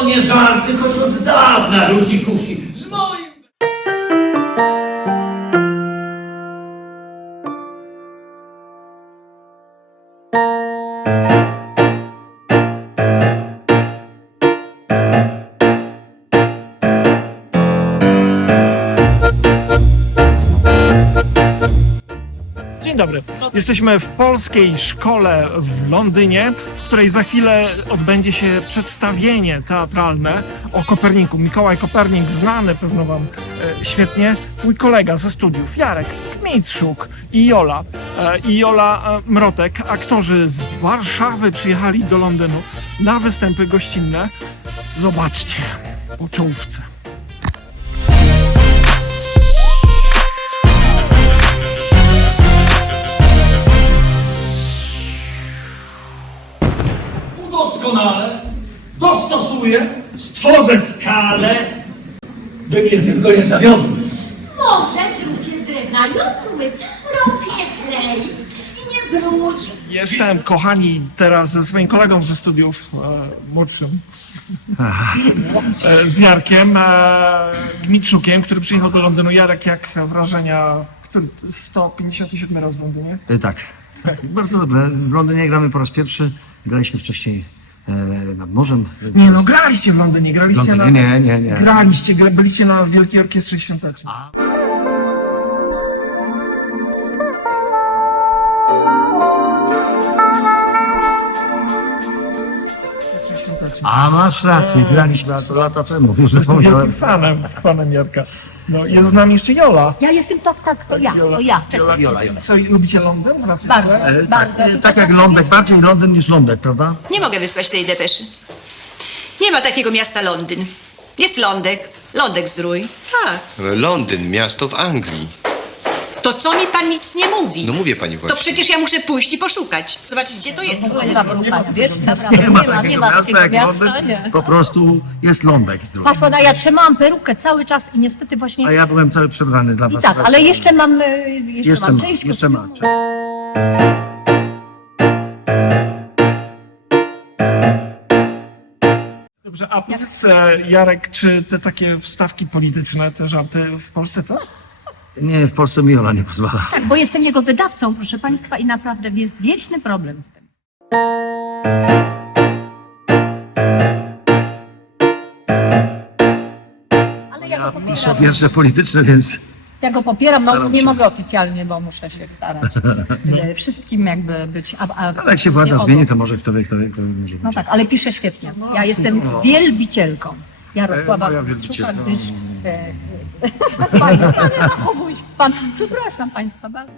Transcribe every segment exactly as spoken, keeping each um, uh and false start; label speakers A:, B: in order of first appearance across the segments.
A: nie żarty, choć od dawna ludzi kusi. Z moim...
B: Dzień dobry. Jesteśmy w polskiej szkole w Londynie, w której za chwilę odbędzie się przedstawienie teatralne o Koperniku. Mikołaj Kopernik, znany pewno wam e, świetnie, mój kolega ze studiów, Jarek Kmitrzuk i Jola. E, I Jola e, Mrotek, aktorzy z Warszawy przyjechali do Londynu na występy gościnne. Zobaczcie, po czołówce.
A: Udoskonale, dostosuję, stworzę skalę, by mnie tylko nie zawiodły.
C: Może zrób je z drewna i odpływ, rąk nie klej i nie brudź.
B: Jestem, kochani, teraz ze swoim kolegą ze studiów, e, młodszym, e, z Jarkiem e, Gmitrzukiem, który przyjechał do Londynu. Jarek, jak wrażenia? Który, sto pięćdziesiąty siódmy raz w Londynie?
D: E, Tak, bardzo dobre. W Londynie gramy po raz pierwszy. Graliśmy wcześniej e, nad morzem.
B: Nie no, graliście w Londynie, graliście
D: W Londynie,
B: na...
D: nie, nie, nie.
B: Graliście, gra, byliście na Wielkiej Orkiestrze Świątecznej. Orkiestrze Świątecznej.
D: A masz rację, graliśmy to lata temu. Już
B: Jestem wielkim
D: zapomniałem.
B: fanem, fanem Jarka. No, jest z nami jeszcze Jola.
C: Ja jestem, to, tak, to ja, to ja, cześć.
D: Jola, Jola.
B: Co, lubicie Londyn? Wracacie
C: Bardzo.
B: tutaj?
D: E,
C: Bardzo.
D: tak, e,
C: Tylko
D: tak jak
C: za-
D: Londyn, bardziej Londyn niż Londyn, prawda?
E: Nie mogę wysłać tej depeszy. Nie ma takiego miasta Londyn. Jest Lądek, Lądek Zdrój. Tak.
F: Londyn, miasto w Anglii.
E: To co mi pan nic nie mówi?
F: No mówię pani właśnie.
E: To przecież ja muszę pójść i poszukać. Zobaczyć, gdzie to jest.
C: Nie ma porównania, wiesz, naprawdę,
D: Nie ma
C: nie ma, nie
D: takiego
C: ma
D: miasta
C: takiego
D: jak
C: miasta,
D: Londyn,
C: nie.
D: po prostu jest Lądek z drugiej.
C: Patrz, ona, ja trzymałam perukę cały czas i niestety właśnie...
D: A ja byłem cały przebrany dla
C: I
D: was.
C: tak, ale jeszcze mam, e, jeszcze,
D: Jeszcze
C: mam
D: ma,
C: część
D: jeszcze ma.
C: kostiumu.
B: Dobrze, a powiedz, e, Jarek, czy te takie wstawki polityczne, te żarty w Polsce też?
D: Nie, w Polsce mi Jola nie pozwala.
C: Tak, bo jestem jego wydawcą, proszę państwa, i naprawdę jest wieczny problem z tym. Ale ja go
D: Piszę
C: popieram,
D: wiersze polityczne, więc
C: ja go popieram, no
D: Staram
C: nie
D: się.
C: mogę oficjalnie, bo muszę się starać e, wszystkim jakby być... A, a,
D: ale jak się władza
C: nie
D: zmieni,
C: obok.
D: to może kto wie, kto wie, kto wie, może być.
C: No tak, ale piszę świetnie. Ja jestem wielbicielką Jarosława
D: E, moja
C: Gmitrzuka,
D: wielbicielka.
C: gdyż... E, pan, pan nie zachowuj się. Pan, przepraszam państwa bardzo.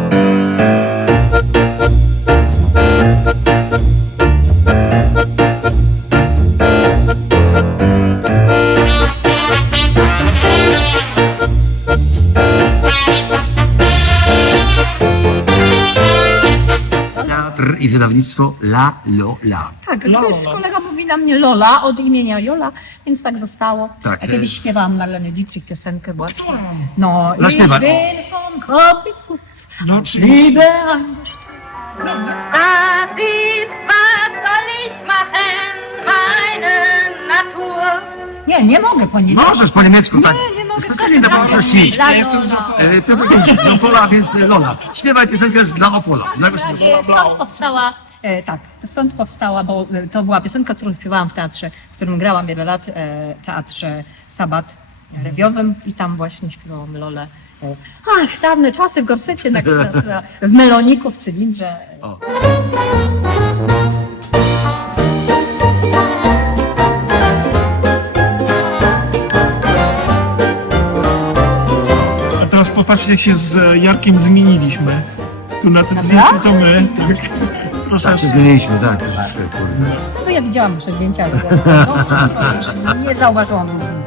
D: Teatr i wydawnictwo La Lola.
C: Tak, gdyż kolega mówi na mnie Lola od imienia Jola, więc tak zostało.
D: Tak,
C: A kiedyś
D: e-
C: śpiewałam Marleny Dietrich piosenkę właśnie.
B: Którą?
C: No,
D: Zaśpiewaj.
C: Ich bin vom Kopf
B: No oczywiście.
C: Liebe angestellt.
G: Das ist, was soll ich machen, meine Natur.
C: Nie, nie mogę po niemiecku.
D: Możesz po niemiecku, tak.
C: Nie, nie mogę.
D: Specjalnie dla
C: Proszę,
D: większości.
C: dla
B: Ja jestem z
C: Lola.
B: Opola.
D: E, Ty jest z Opola, więc e, Lola. Śpiewaj piosenkę z- dla Opola. Dla
C: W razie stąd powstała, e, tak, stąd powstała, bo e, to była piosenka, którą śpiewałam w teatrze, w którym grałam wiele lat, e, teatrze Sabat rewiowym i tam właśnie śpiewałam Lolę. E, ach, dawne czasy w gorsecie, na, na, na, w meloniku, w cylindrze.
D: O.
B: A teraz popatrzcie, jak się z Jarkiem zmieniliśmy. Tu na tym zdjęciu to my. Tak.
D: Tak,
B: Troszeczkę.
D: się zmieniliśmy, tak, troszeczkę, kurde.
C: Co to ja widziałam nasze zdjęcia z no, powiem, że nie zauważyłam różnicy.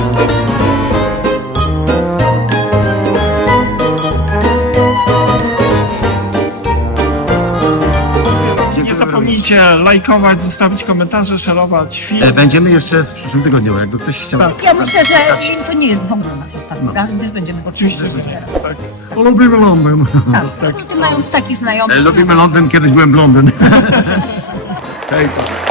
B: Nie zapomnijcie lajkować, zostawić komentarze, szerować
D: E,
B: film.
D: Będziemy jeszcze w przyszłym tygodniu, jakby ktoś chciał.
B: Tak.
C: Ja myślę, że to nie jest w ogóle nasz ostatni raz, gdyż będziemy
B: Oczywiście,
C: oczywiście
B: że
C: teraz.
B: tak.
D: O, lubimy Londyn.
C: Tak, poza tym mając takich znajomych.
D: E, Lubimy Londyn, kiedyś byłem blondyn. Hej, to.